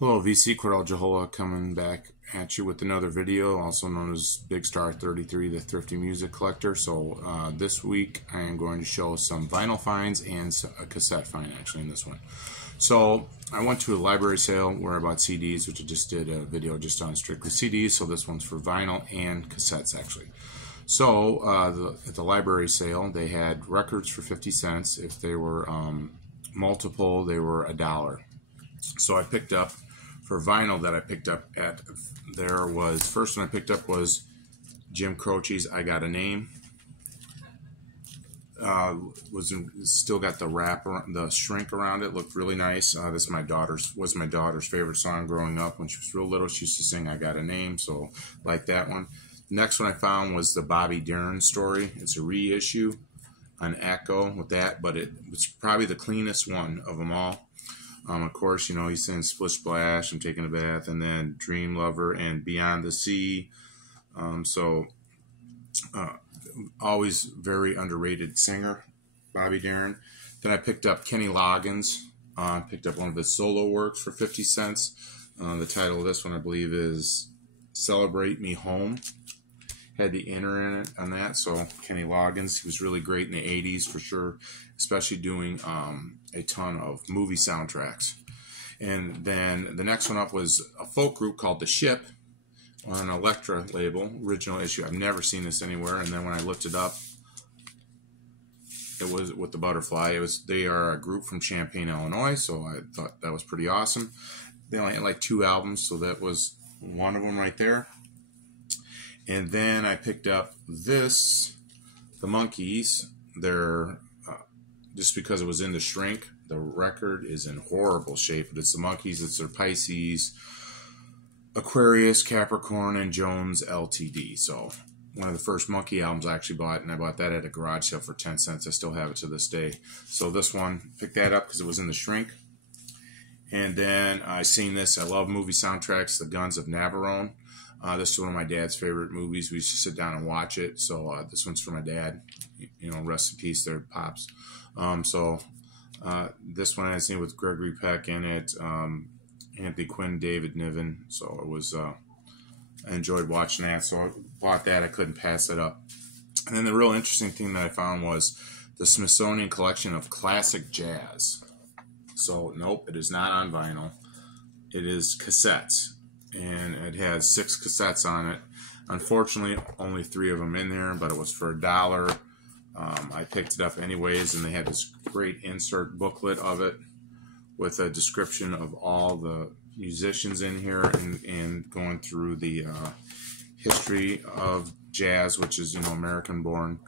Hello, VC Cordell Jehola coming back at you with another video, also known as Big Star 33, the Thrifty Music Collector. So this week I am going to show some vinyl finds and a cassette find actually in this one. So I went to a library sale where I bought CDs, which I just did a video just on strictly CDs. So this one's for vinyl and cassettes actually. So at the library sale they had records for 50 cents. If they were multiple, they were $1. So I picked up, for vinyl that I picked up at, there was, first one I picked up was Jim Croce's I Got a Name. Still got the wrap, the shrink around it, looked really nice. This was my daughter's favorite song growing up. When she was real little, she used to sing I Got a Name, so like that one. The next one I found was the Bobby Darin story. It's a reissue on Echo with that, but it was probably the cleanest one of them all. Of course, you know, he's saying Splish Splash, I'm Taking a Bath, and then Dream Lover and Beyond the Sea. Always very underrated singer, Bobby Darin. Then I picked up Kenny Loggins. Picked up one of his solo works for 50 cents. The title of this one, I believe, is Celebrate Me Home. Had the inner in it on that. So Kenny Loggins, he was really great in the 80s for sure, especially doing a ton of movie soundtracks. And then the next one up was a folk group called The Ship on an Elektra label, original issue. I've never seen this anywhere. And then when I looked it up, it was with the Butterfly. They are a group from Champaign, Illinois, so I thought that was pretty awesome. They only had like 2 albums, so that was one of them right there. And then I picked up this, the Monkees. They're, just because it was in the shrink, the record is in horrible shape. But it's the Monkees, it's their Pisces, Aquarius, Capricorn, and Jones LTD. So one of the first Monkee albums I actually bought, and I bought that at a garage sale for 10 cents. I still have it to this day. So this one, picked that up because it was in the shrink. And then I seen this. I love movie soundtracks, The Guns of Navarone. This is one of my dad's favorite movies. We used to sit down and watch it. So this one's for my dad. You know, rest in peace there, Pops. This one I seen with Gregory Peck in it, Anthony Quinn, David Niven. So it was, I enjoyed watching that. So I bought that. I couldn't pass it up. And then the real interesting thing that I found was the Smithsonian collection of classic jazz. So nope, it is not on vinyl. It is cassettes. And it has 6 cassettes on it. Unfortunately, only 3 of them in there, but it was for $1. I picked it up anyways, and they had this great insert booklet of it with a description of all the musicians in here and going through the history of jazz, which is, you know, American born.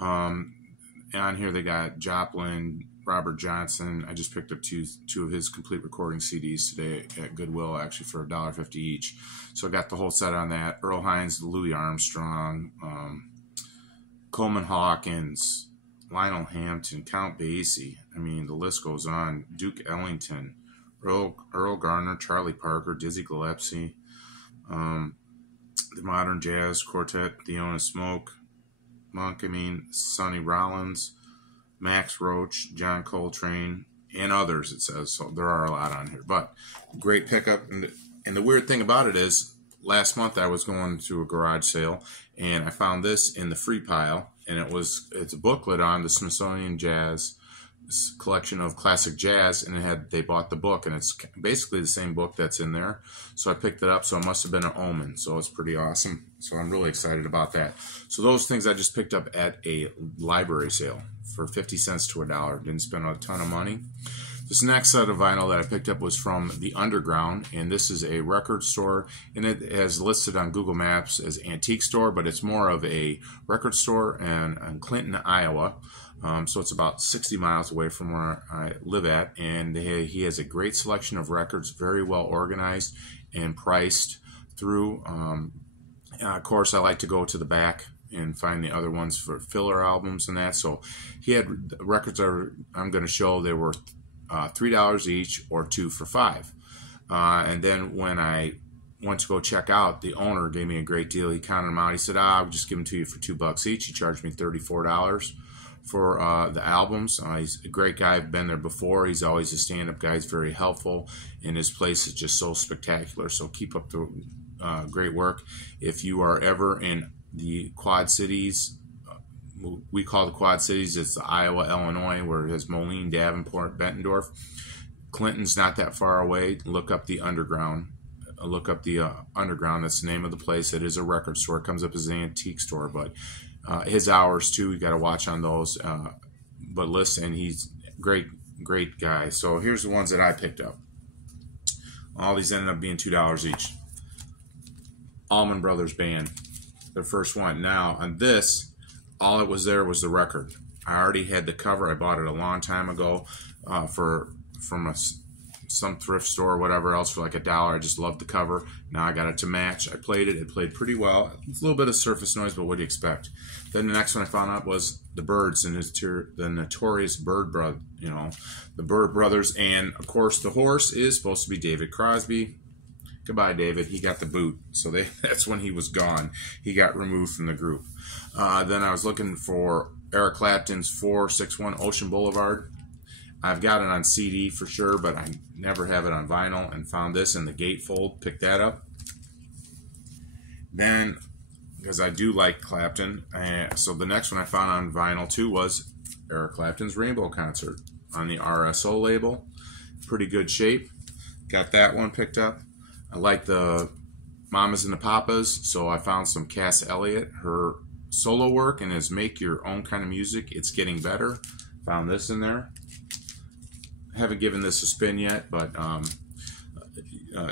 And on here they got Joplin, Robert Johnson. I just picked up two of his complete recording CDs today at Goodwill, actually for $1.50 each. So I got the whole set on that. Earl Hines, Louis Armstrong, Coleman Hawkins, Lionel Hampton, Count Basie. I mean, the list goes on. Duke Ellington, Earl Garner, Charlie Parker, Dizzy Gillespie, the Modern Jazz Quartet, Thelonious Smoke, Monk, Sonny Rollins, Max Roach, John Coltrane, and others, it says. So there are a lot on here. But great pickup. And the weird thing about it is, last month I was going to a garage sale, and I found this in the free pile. And it's a booklet on the Smithsonian Jazz collection of classic jazz, and they bought the book, and it's basically the same book that's in there. So I picked it up, so it must have been an omen. So it's pretty awesome. So I'm really excited about that. So those things I just picked up at a library sale for 50 cents to $1. Didn't spend a ton of money. This next set of vinyl that I picked up was from The Underground, and this is a record store, and it is listed on Google Maps as antique store, but it's more of a record store in Clinton, Iowa. So it's about 60 miles away from where I live at, and he has a great selection of records, very well organized and priced through. Of course, I like to go to the back and find the other ones for filler albums and that. So he had records I'm going to show. They were $3 each, or 2 for $5. And then when I went to go check out, the owner gave me a great deal. He counted them out. He said, I'll just give them to you for $2 each. He charged me $34 for the albums. He's a great guy. I've been there before. He's always a stand-up guy. He's very helpful, and his place is just so spectacular. So keep up the great work. If you are ever in the Quad Cities, we call the Quad Cities, it's Iowa, Illinois, where it has Moline, Davenport, Bettendorf. Clinton's not that far away. Look up the Underground. Look up the Underground. That's the name of the place. It is a record store. It comes up as an antique store, but his hours too, you got to watch on those. But listen, he's great guy. So here's the ones that I picked up. All these ended up being $2 each. Allman Brothers Band, their first one. Now on this, all it was there was the record. I already had the cover. I bought it a long time ago from some thrift store or whatever else for like $1. I just loved the cover. Now I got it to match. I played it. It played pretty well. It's a little bit of surface noise, but what do you expect? Then the next one I found out was the Byrds, and the notorious Byrd Brothers. You know, the Byrd Brothers, and of course the horse is supposed to be David Crosby. Goodbye, David. He got the boot, so that's when he was gone. He got removed from the group. Then I was looking for Eric Clapton's 461 Ocean Boulevard. I've got it on CD for sure, but I never have it on vinyl, and found this in the gatefold. Picked that up. Then, because I do like Clapton, so the next one I found on vinyl too was Eric Clapton's Rainbow Concert on the RSO label. Pretty good shape. Got that one picked up. I like the Mamas and the Papas, so I found some Cass Elliot, her solo work, and his make your own kind of music. It's getting better. Found this in there. Haven't given this a spin yet, but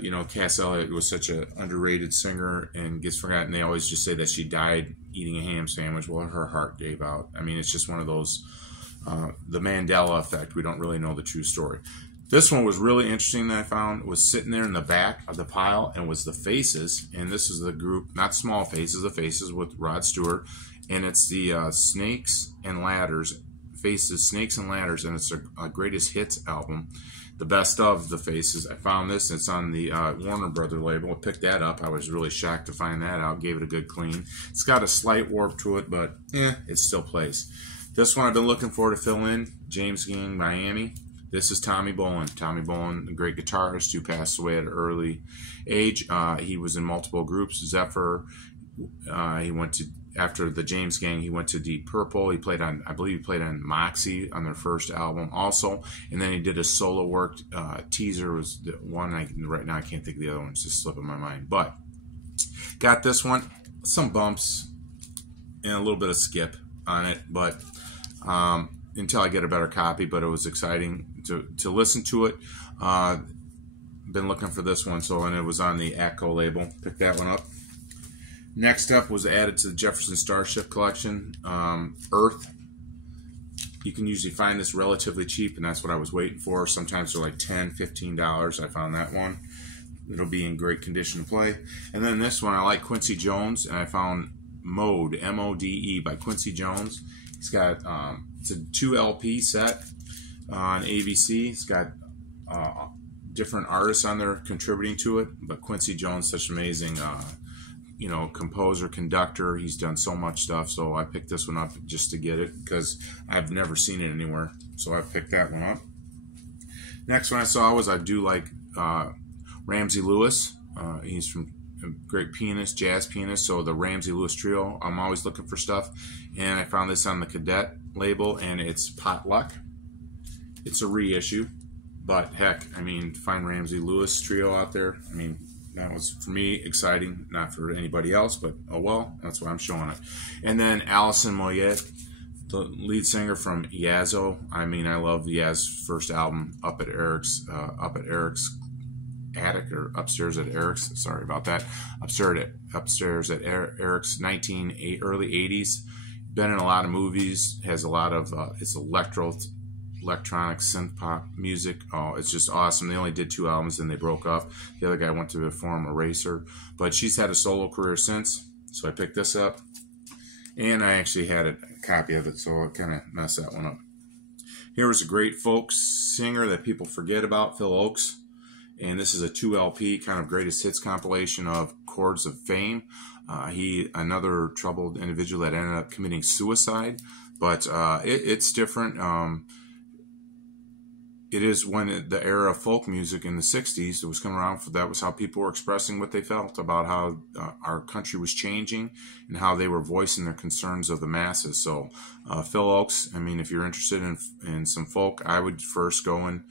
you know, Cass Elliot was such an underrated singer and gets forgotten. They always just say that she died eating a ham sandwich. Well, her heart gave out. I mean, it's just one of those, the Mandela effect. We don't really know the true story. This one was really interesting that I found. Was sitting there in the back of the pile, and was the Faces. And this is the group, not Small Faces, the Faces with Rod Stewart. And it's the Snakes and Ladders. Faces, Snakes and Ladders, and it's a greatest hits album, the best of the Faces. I found this. It's on the Warner Brother label. I picked that up. I was really shocked to find that out. Gave it a good clean. It's got a slight warp to it, but it still plays. This one I've been looking for to fill in. James Gang, Miami. This is Tommy Bolin. Tommy Bolin, a great guitarist who passed away at an early age. He was in multiple groups. Zephyr. He went to, after the James Gang, he went to Deep Purple. He played on, I believe he played on Moxie on their first album also. And then he did a solo work. Teaser was the one, right now I can't think of the other one. It's just slipping my mind. But got this one. Some bumps and a little bit of skip on it. But until I get a better copy. But it was exciting to listen to it. Been looking for this one. And it was on the Atco label. Picked that one up. Next up was added to the Jefferson Starship collection, Earth. You can usually find this relatively cheap, and that's what I was waiting for. Sometimes they're like $10, $15. I found that one. It'll be in great condition to play. And then this one, I like Quincy Jones, and I found Mode, M-O-D-E, by Quincy Jones. He's got, it's a 2 LP set on ABC. It's got different artists on there contributing to it, but Quincy Jones, such amazing you know, composer, conductor. He's done so much stuff, so I picked this one up just to get it because I've never seen it anywhere, so I picked that one up. Next one I saw was, I do like Ramsey Lewis. He's from a great pianist, jazz pianist, so the Ramsey Lewis Trio. I'm always looking for stuff, and I found this on the Cadet label, and it's Potluck. It's a reissue, but heck, I mean, find Ramsey Lewis Trio out there. I mean, that was, for me, exciting, not for anybody else, but oh well, that's why I'm showing it. And then Alison Moyet, the lead singer from Yazoo. I mean, I love Yazoo's first album, Up at Eric's attic, or upstairs at Eric's. Sorry about that. Upstairs at Eric's early 80s. Been in a lot of movies. Has a lot of it's electronic synth pop music. Oh, it's just awesome. They only did 2 albums, then they broke up. The other guy went to form Eraser, but she's had a solo career since, so I picked this up, and I actually had a copy of it, so I kind of messed that one up. Here was a great folk singer that people forget about, Phil Ochs, and this is a 2 LP kind of greatest hits compilation of Chords of Fame. Another troubled individual that ended up committing suicide. but it's different. It is when the era of folk music in the 60s that was coming around. That was how people were expressing what they felt about how our country was changing and how they were voicing their concerns of the masses. So Phil Ochs, I mean, if you're interested in some folk, I would first go and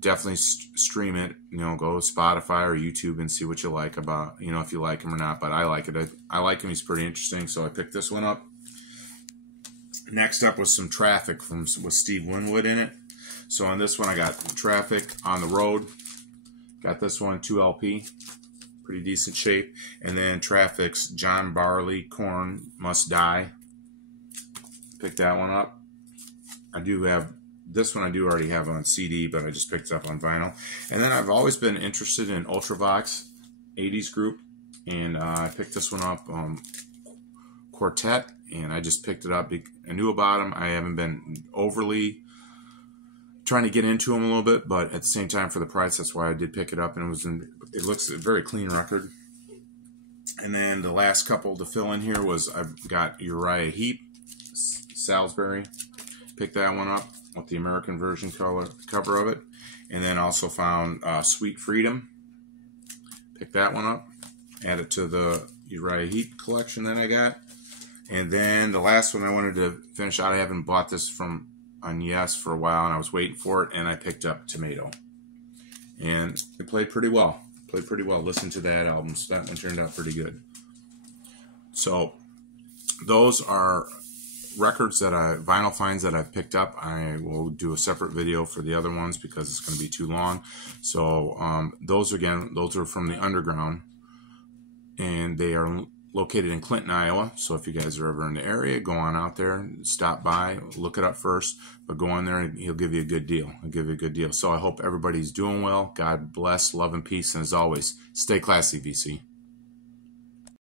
definitely stream it. You know, go to Spotify or YouTube and see what you like about, you know, if you like him or not. But I like it. I like him. He's pretty interesting. So I picked this one up. Next up was some Traffic with Steve Winwood in it. So on this one, I got Traffic, On the Road. Got this one, 2LP. Pretty decent shape. And then Traffic's John Barley, Corn Must Die. Picked that one up. I do have, this one I do already have on CD, but I just picked it up on vinyl. And then I've always been interested in Ultravox, 80s group. And I picked this one up, Quartet. And I just picked it up. I knew about them. I haven't been overly trying to get into them a little bit, but at the same time, for the price, that's why I did pick it up. And it looks a very clean record. And then the last couple to fill in here was I've got Uriah Heep, Salisbury. Picked that one up with the American version cover of it. And then also found Sweet Freedom. Picked that one up. Add it to the Uriah Heep collection that I got. And then the last one I wanted to finish out, I haven't bought this from on Yes for a while, and I was waiting for it, and I picked up Tomato. And it played pretty well. Listen to that album. So that one turned out pretty good. So those are records that vinyl finds that I've picked up. I will do a separate video for the other ones because it's going to be too long. So those are from the Underground, and they are located in Clinton, Iowa. So if you guys are ever in the area, go on out there, stop by, look it up first, but go on there and he'll give you a good deal. So I hope everybody's doing well. God bless, love, and peace. And as always, stay classy, VC.